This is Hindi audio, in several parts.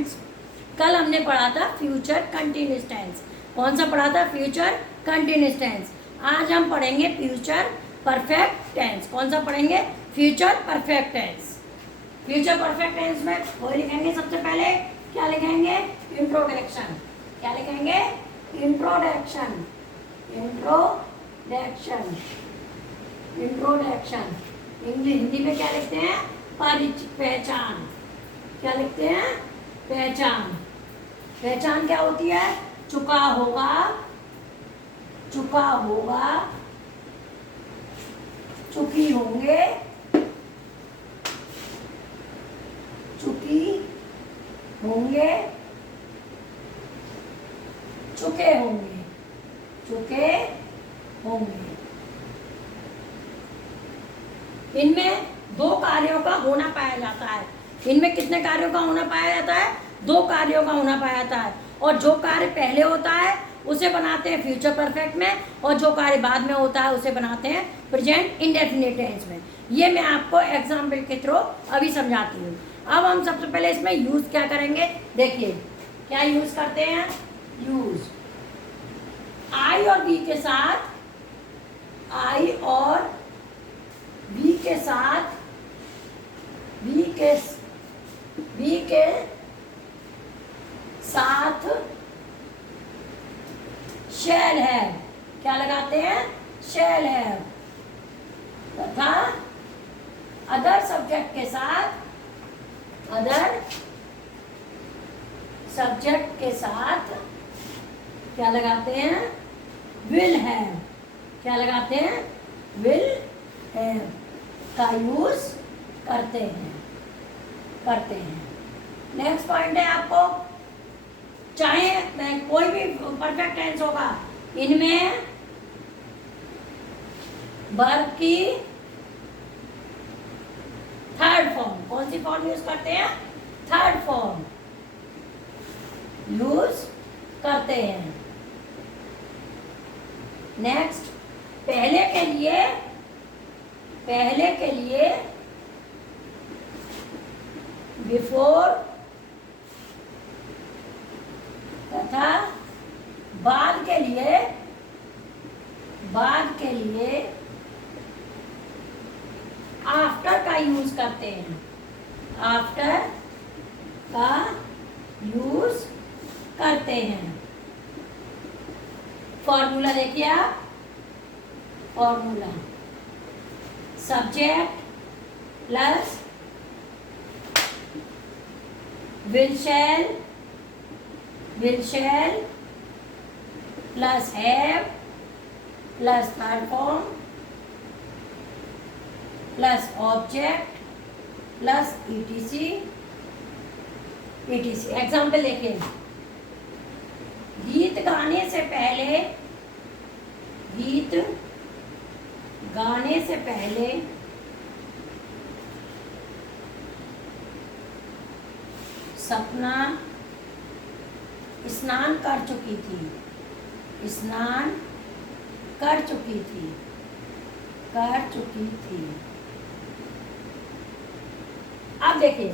स्टूडेंट्स, कल हमने पढ़ा था फ्यूचर कंटिन्यूस टेंस। कौन सा पढ़ा था? Future continuous tense. आज हम पढ़ेंगे फ्यूचर परफेक्ट टेंस। कौन सा पढ़ेंगे? Future perfect tense. Future perfect tense में वो लिखेंगे सबसे पहले, क्या लिखेंगे? इंट्रोडक्शन। क्या लिखेंगे? इंट्रोडक्शन। इंट्रोडक्शन। इंट्रोडक्शन हिंदी में क्या लिखते हैं? पहचान। क्या लिखते हैं? पहचान। पहचान क्या होती है? चुका होगा, चुका होगा, चुकी होंगे, चुकी होंगे, चुके होंगे, चुके होंगे। इनमें दो कार्यों का होना पाया जाता है। इनमें कितने कार्यों का होना पाया जाता है? दो कार्यों का होना पाया जाता है। और जो कार्य पहले होता है उसे बनाते हैं फ्यूचर परफेक्ट में, और जो कार्य बाद में होता है उसे बनाते हैं प्रेजेंट इंडेफिनिट टेंस में। ये मैं आपको एग्जाम्पल के थ्रू अभी समझाती हूँ। अब हम सबसे पहले इसमें यूज क्या करेंगे, देखिए क्या यूज करते हैं। यूज आई और बी के साथ, आई और बी के साथ, बी के साथ शैल है। क्या लगाते हैं? शैल है। तथा अदर सब्जेक्ट के साथ, अदर सब्जेक्ट के साथ क्या लगाते हैं? विल है। क्या लगाते हैं? विल है का यूज करते हैं, करते हैं। नेक्स्ट पॉइंट है आपको, चाहे कोई भी परफेक्ट टेंस होगा, इनमें वर्ब की थर्ड फॉर्म, कौन सी फॉर्म यूज करते हैं? थर्ड फॉर्म यूज करते हैं। नेक्स्ट, पहले के लिए बिफोर तथा बाद के लिए आफ्टर का यूज करते हैं। आफ्टर का यूज करते हैं। फॉर्मूला देखिए आप, formula subject plus will shall plus have plus third form plus object plus etc. Example देखिए, गीत गाने से पहले सपना स्नान कर चुकी थी। अब देखिए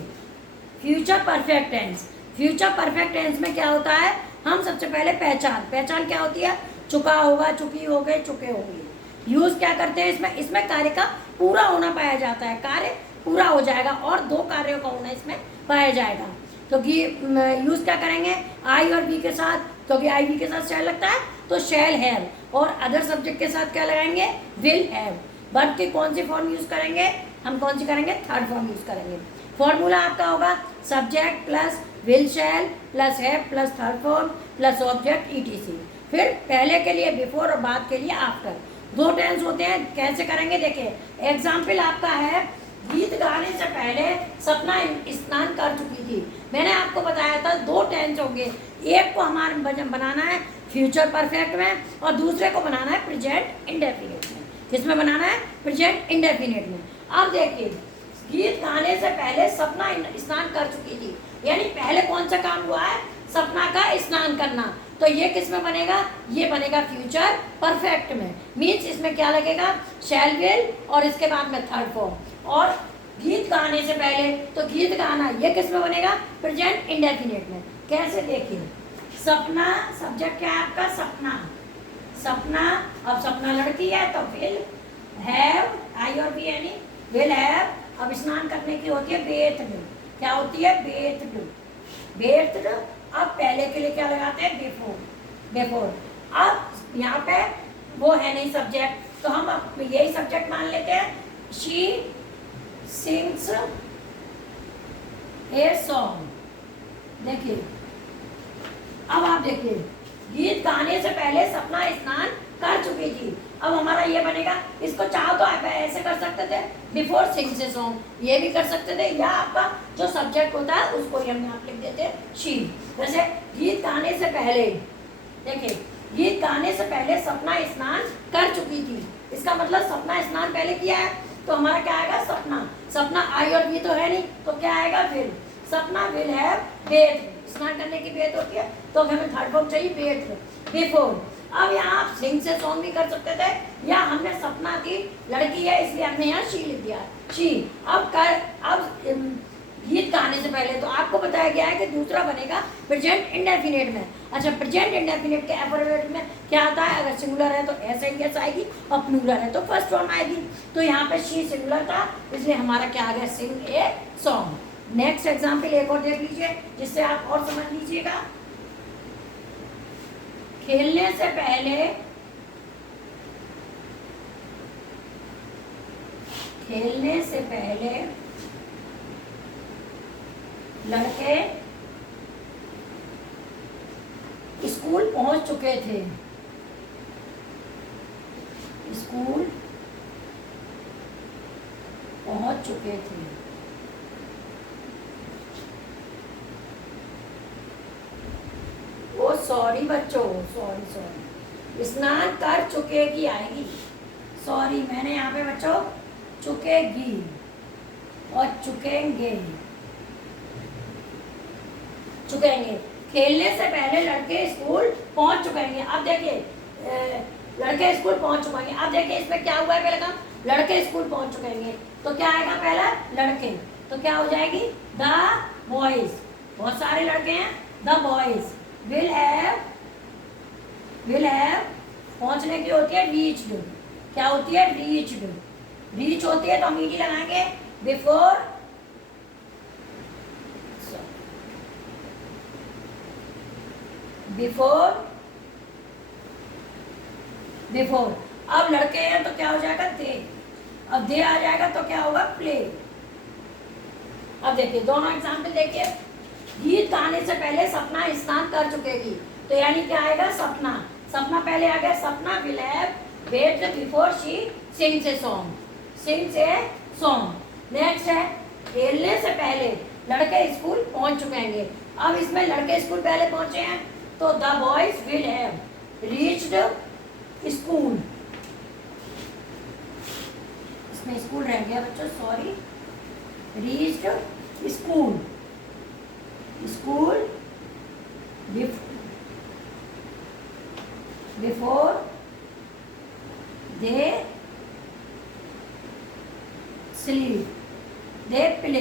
future perfect tense. Future perfect tense में क्या होता है? हम सबसे पहले पहचान क्या होती है? चुका होगा, चुकी हो गए, चुके होंगे। यूज क्या करते हैं इसमें कार्य का पूरा होना पाया जाता है। कार्य पूरा हो जाएगा और दो कार्यों का होना इसमें पाया जाएगा। तो यूज क्या करेंगे? आई और बी के साथ, क्योंकि आई बी के साथ शैल लगता है तो शैल हैव, और अदर सब्जेक्ट के साथ क्या लगाएंगे? Will have. वर्ब की कौन सी फॉर्म यूज करेंगे? हम कौन सी करेंगे? थर्ड फॉर्म यूज करेंगे। फॉर्मूला आपका होगा subject plus will shall plus have plus third form plus object etc. फिर पहले के लिए बिफोर और बाद के लिए आफ्टर। दो टेंस होते हैं, कैसे करेंगे देखिए। एग्जाम्पल आपका है, गीत गाने से पहले सपना स्नान कर चुकी थी। मैंने आपको बताया था दो टेंस होंगे, एक को हमारे बनाना है फ्यूचर परफेक्ट में और दूसरे को बनाना है प्रेजेंट इंडेफिनिट में। किसमें बनाना है? प्रेजेंट इंडेफिनिट में। अब देखिए, गीत गाने से पहले सपना स्नान कर चुकी थी, यानी पहले कौन सा काम हुआ है? सपना का स्नान करना। तो ये किस में बनेगा? ये बनेगा फ्यूचर परफेक्ट में। मीन्स इसमें क्या लगेगा? शैल विल और इसके बाद में थर्ड फॉर्म, और गीत गाने से पहले, तो गीत गाना ये किस में बनेगा? प्रेजेंट इंडेफिनिट में। कैसे? देखिए, सपना सब्जेक्ट क्या है आपका? सपना। सपना, अब सपना लड़की है तो विल हैव, आई और बी यानी विल हैव। अब स्नान करने की होती है बेथड। क्या होती है? बेथड। बेथड। अब पहले के लिए क्या लगाते हैं? बिफोर। बिफोर। अब यहाँ पे वो है नहीं सब्जेक्ट, तो हम अब यही सब्जेक्ट मान लेते हैं। She sings a song. देखिए, अब आप देखिए, गीत गाने से पहले सपना स्नान कर चुकी थी। अब हमारा ये बनेगा, इसको चाहो तो आप ऐसे कर सकते थे, बिफोर सिंग्स ए सॉन्ग, ये भी कर सकते थे, या आपका जो सब्जेक्ट होता है उसको ही हम यहाँ लिख देते शी। जैसे गीत गाने से पहले, देखिए, गीत गाने से पहले सपना स्नान कर चुकी थी। इसका मतलब सपना स्नान पहले किया है, तो हमारा क्या आएगा? सपना। सपना आई और बी तो है नहीं, तो क्या आएगा? विल। सपना विल हैव बेथ। स्नान करने की बेथ होती है, तो हमें थर्ड फॉर्म चाहिए बेथ। बिफोर। अब यहाँ आप सिंग से सॉन्ग भी कर सकते थे, या हमने सपना की लड़की है इसलिए हमने यहाँ शी लिख दिया, शी। अब गीत गाने से पहले, तो आपको बताया गया है कि दूसरा बनेगा प्रेजेंट इंडेफिनिट में। अच्छा, प्रेजेंट इंडेफिनिट के एफर्मेटिव में क्या आता है? अगर सिंगुलर है तो एस एंड एस आएगी, और प्लूरल है तो फर्स्ट फॉर्म आएगी। तो यहाँ पे शी सिंगुलर था, इसलिए हमारा क्या आ गया? सिंग ए सॉन्ग। नेक्स्ट एग्जाम्पल एक और देख लीजिए, जिससे आप और समझ लीजिएगा। खेलने से पहले, खेलने से पहले लड़के स्कूल पहुंच चुके थे। स्कूल पहुंच चुके थे। ओ सॉरी बच्चों, सॉरी, स्नान कर चुके की आएगी। सॉरी, मैंने यहाँ पे बच्चों चुकेगी और चुकेंगे। चुकेंगे। खेलने से पहले लड़के स्कूल पहुंच चुकेंगे। अब देखिए, लड़के स्कूल पहुंच चुकेंगे। अब देखिए इसमें क्या हुआ है? पहले काम, लड़के स्कूल पहुंच चुकेंगे, तो क्या आएगा? पहला लड़के, तो क्या हो जाएगी? The boys. बहुत सारे लड़के हैं, द बॉयज विल हैव। पहुंचने की होती है रीच्ड। क्या होती है? रीच्ड। रीच होती है तो हम ईडी लगाएंगे, बिफोर। बिफोर। अब लड़के हैं तो क्या हो जाएगा? दे। अब दे आ जाएगा तो क्या होगा? प्ले। अब देखिए दोनों एग्जाम्पल देखिए। गीत गाने से पहले सपना स्नान कर चुकेगी, तो यानी क्या आएगा? सपना। सपना पहले आ गया, Sapna will have wait before she sings a song. Sings a song. Next है, खेलने से पहले लड़के स्कूल पहुंच चुकेंगे। अब इसमें लड़के स्कूल पहले पहुंचे हैं, तो the boys will have reached school. इसमें स्कूल रह गया बच्चों, sorry. Reached school. School before they sleep. They play.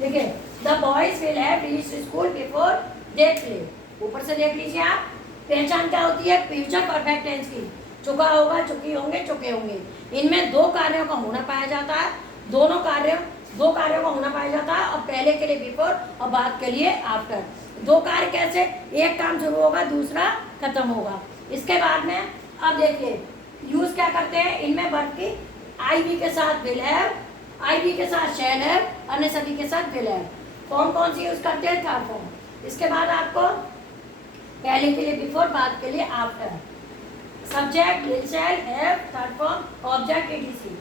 देखिए, the boys will have reached school before they play. ऊपर से देख लीजिए आप, पहचान क्या होती है? फ्यूचर परफेक्ट टेंस की। चुका होगा, चुकी होंगे, चुके होंगे। इनमें दो कार्यों का होना पाया जाता है। दो कार्यों का होना पाया जाता है, और पहले के लिए बिफोर और बाद के लिए आफ्टर। दो कार्य कैसे? एक काम शुरू होगा, दूसरा खत्म होगा। इसके बाद में अब देखिए यूज क्या करते हैं इनमें वर्ब की। आई बी के साथ विल हैव, आई बी के साथ शैल हैव, अन्य सभी के साथ विल हैव। फॉर्म कौन सी यूज करते हैं? Third form. इसके बाद आपको पहले के लिए बिफोर, बाद के लिए after. Subject will shall have, third form object etc.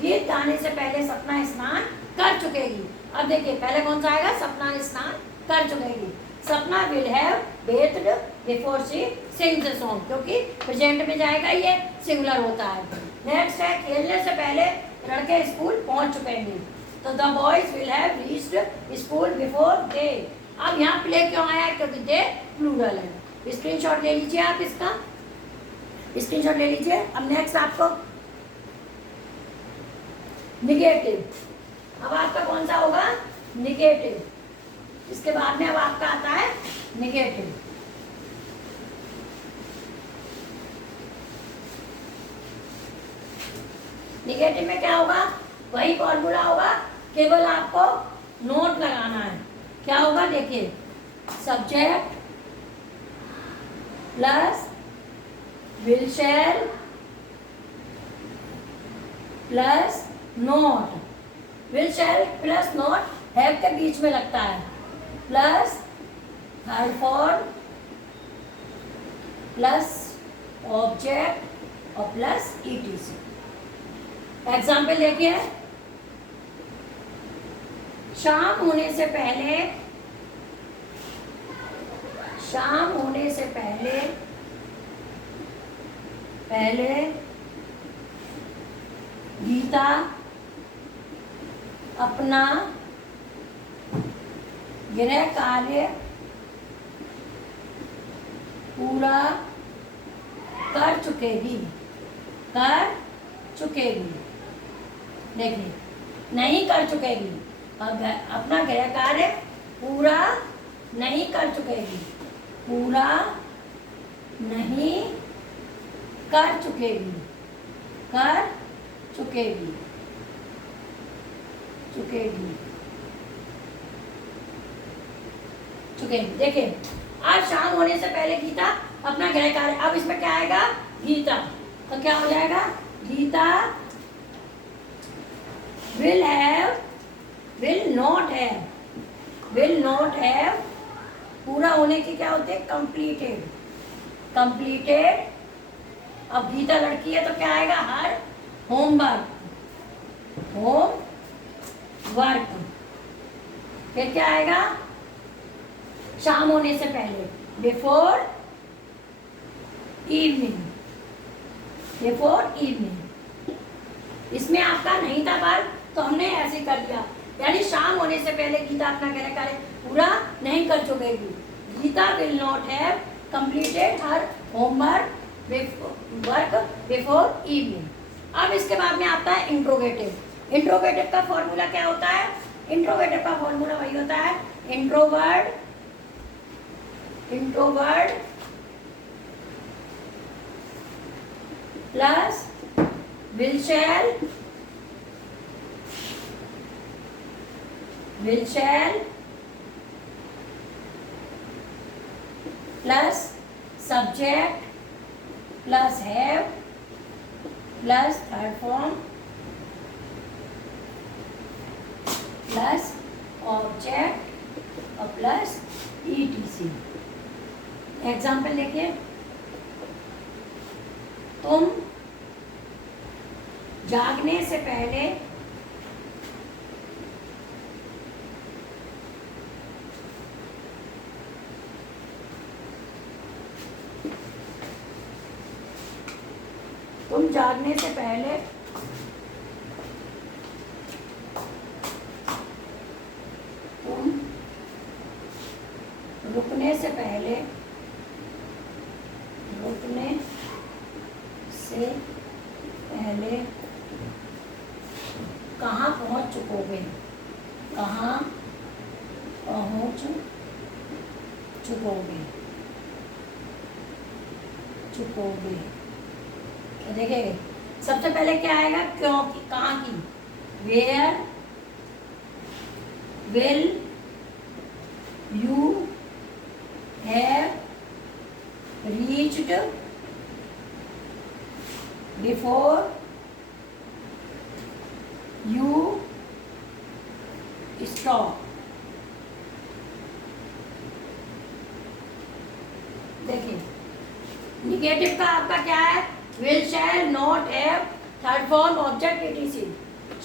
गीत गाने से पहले सपना स्नान कर चुकेगी। अब देखिए पहले कौन सा आएगा? सपना स्नान कर चुकेगी। सपना will have bathed before she sings a song, क्योंकि प्रेजेंट में जाएगा, ये सिंगुलर होता है। नेक्स्ट है, खेलने से पहले लड़के स्कूल पहुंच चुकेंगे, तो the boys will have reached school before दे। अब यहाँ प्ले क्यों आया? क्योंकि दे प्लूरल है। स्क्रीनशॉट ले लीजिए आप, इसका स्क्रीनशॉट ले लीजिए। अब नेक्स्ट आपको, पहले के लिए बिफोर, बाद के लिए after. Subject will shall have, अन्य सभी के साथ विल हैव। फॉर्म कौन सी यूज करते हैं? Third form. इसके बाद आपको पहले के लिए बिफोर, बाद के लिए आफ्टर। निगेटिव। अब आपका कौन सा होगा? निगेटिव। इसके बाद में अब आपका आता है निगेटिव। निगेटिव में क्या होगा? वही फॉर्मूला होगा, केवल आपको नोट लगाना है। क्या होगा? देखिए, subject plus will shall plus note. Will shall plus note have के बीच में लगता है, plus third form plus object और प्लस ईटीसी। एग्जाम्पल देखिए, शाम होने से पहले, शाम होने से पहले पहले गीता अपना गृह कार्य पूरा कर चुकेगी। कर चुकेगी, देखिए, नहीं कर चुकेगी। अपना गृह कार्य पूरा नहीं कर चुकेगी, पूरा नहीं कर चुकेगी, कर चुकेगी, चुकेगी, चुकेगी। देखिए, आज शाम होने से पहले गीता अपना गृह कार्य, अब इसमें क्या आएगा? गीता। तो क्या हो जाएगा? Gita will have, will not have, will not have पूरा होने की क्या होती है? Completed, completed. अब गीता लड़की है तो क्या आएगा? Her homework, home work. फिर क्या आएगा? शाम होने से पहले, बिफोर इवनिंग, बिफोर इवनिंग। इसमें आपका नहीं था वर्क, तो हमने ऐसे कर दिया, यानी शाम होने से पहले गीता अपना गृह कार्य पूरा नहीं कर चुकेगी। Gita will not have completed her homework work before evening. अब इसके बाद में आता है इंट्रोगेटिव। इंट्रोगेटिव का फॉर्मूला क्या होता है? इंट्रोगेटिव का फॉर्मूला वही होता है, introvert, introvert plus will shell, will shall plus subject plus have plus third form plus object और प्लस ईटीसी। एग्जाम्पल देखिए, तुम जागने से पहले तुम जागने से पहले तुम रुकने से पहले, रुकने से पहले कहाँ पहुँच चुकोगे? कहाँ पहुँच चुकोगे? चुकोगे। देखिए, सबसे पहले क्या आएगा? क्यों की, कहाँ की? Where will you have reached before you stop. देखिए, निगेटिव का आपका क्या है? Will shall not have third form object etc.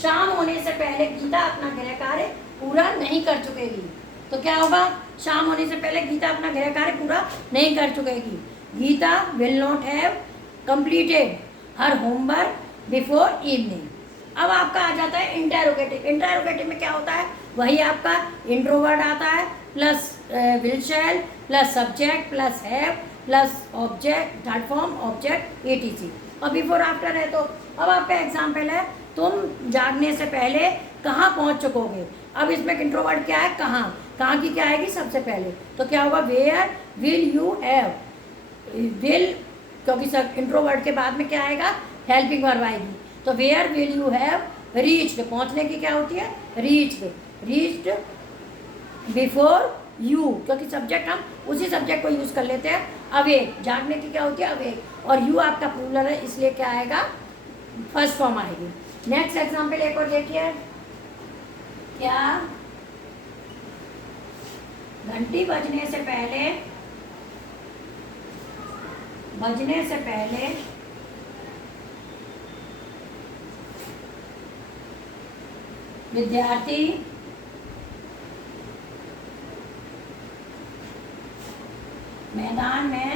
शाम होने से पहले गीता अपना गृह कार्य पूरा नहीं कर चुकेगी। तो क्या होगा? शाम होने से पहले गीता अपना गृह कार्य पूरा नहीं कर चुकेगी। Gita will not have completed her homework before evening. अब आपका आ जाता है इंटेरोगेटिव। इंटेरोगेटिव में क्या होता है? वही आपका इंट्रोवर्ड आता है, plus will shall plus subject plus have plus object third form object etc और बिफोर आफ्टर है। तो अब आपका एग्जाम्पल है, तुम जागने से पहले कहाँ पहुँच चुकोगे। अब इसमें इंट्रोवर्ट क्या है, कहाँ, कहाँ की क्या आएगी सबसे पहले, तो क्या होगा, where will you have, will, क्योंकि सब इंट्रोवर्ट के बाद में क्या आएगा, हेल्पिंग वर्ब आएगी, तो where will you have reached, पहुँचने की क्या होती है, रीच्ड, रीच्ड बिफोर यू, क्योंकि सब्जेक्ट हम उसी सब्जेक्ट को यूज़ कर लेते हैं, अवेक, जागने की क्या होती है, अवेक, और यू आपका प्लूरल है इसलिए क्या आएगा, फर्स्ट फॉर्म आएगी। नेक्स्ट एग्जाम्पल एक और देखिए, क्या घंटी बजने से पहले विद्यार्थी मैदान में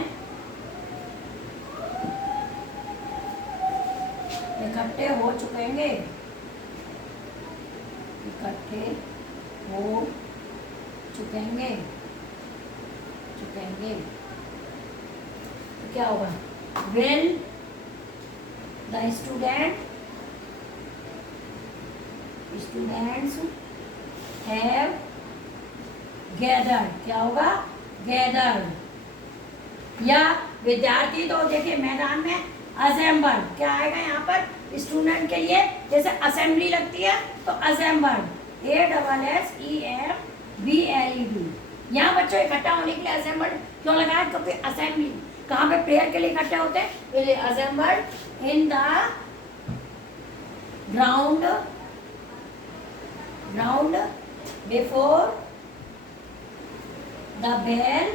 इकट्ठे हो चुकेंगे, तो क्या होगा, will the students have gathered, क्या होगा, गैदर्ड, या विद्यार्थी, तो देखिए मैदान में असेंबल्ड, क्या आएगा यहाँ पर स्टूडेंट के लिए, जैसे असेंबली लगती है तो असेंबल्ड, ASSEMBLED, यहाँ बच्चों इकट्ठा होने के लिए असेंबल्ड क्यों लगाया, क्योंकि असेंबली कहाँ पे प्रेयर के लिए इकट्ठे होते हैं, assembled in the ground before the bell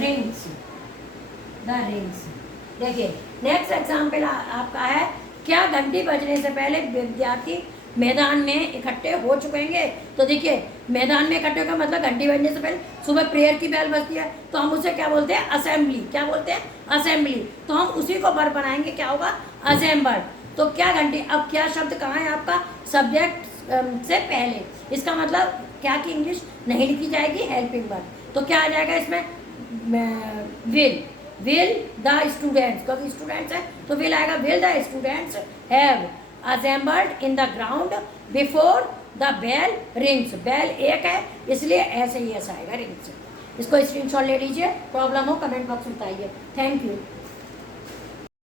rings, देखिए नेक्स्ट एग्जाम्पल आपका है, क्या घंटी बजने से पहले विद्यार्थी मैदान में इकट्ठे हो चुकेंगे, तो देखिए मैदान में इकट्ठे का मतलब घंटी बजने से पहले सुबह प्रेयर की बेल बजती है तो हम उसे क्या बोलते हैं, असेंबली, क्या बोलते हैं, असेंबली, तो हम उसी को वर्ब बनाएंगे, क्या होगा, असेंबल्ड, तो क्या घंटी, अब क्या शब्द कहाँ है आपका, सब्जेक्ट से पहले, इसका मतलब क्या की इंग्लिश नहीं लिखी जाएगी, हेल्पिंग वर्ब, तो क्या आ जाएगा इसमें, विल द स्टूडेंट्स, क्योंकि स्टूडेंट्स है तो विल आएगा, will the students have assembled in the ground before the bell rings, bell एक है इसलिए ऐसे ही ऐसा आएगा, रिंग्स, इसको स्क्रीनशॉट ले लीजिए, प्रॉब्लम हो कमेंट बॉक्स में बताइए, थैंक यू।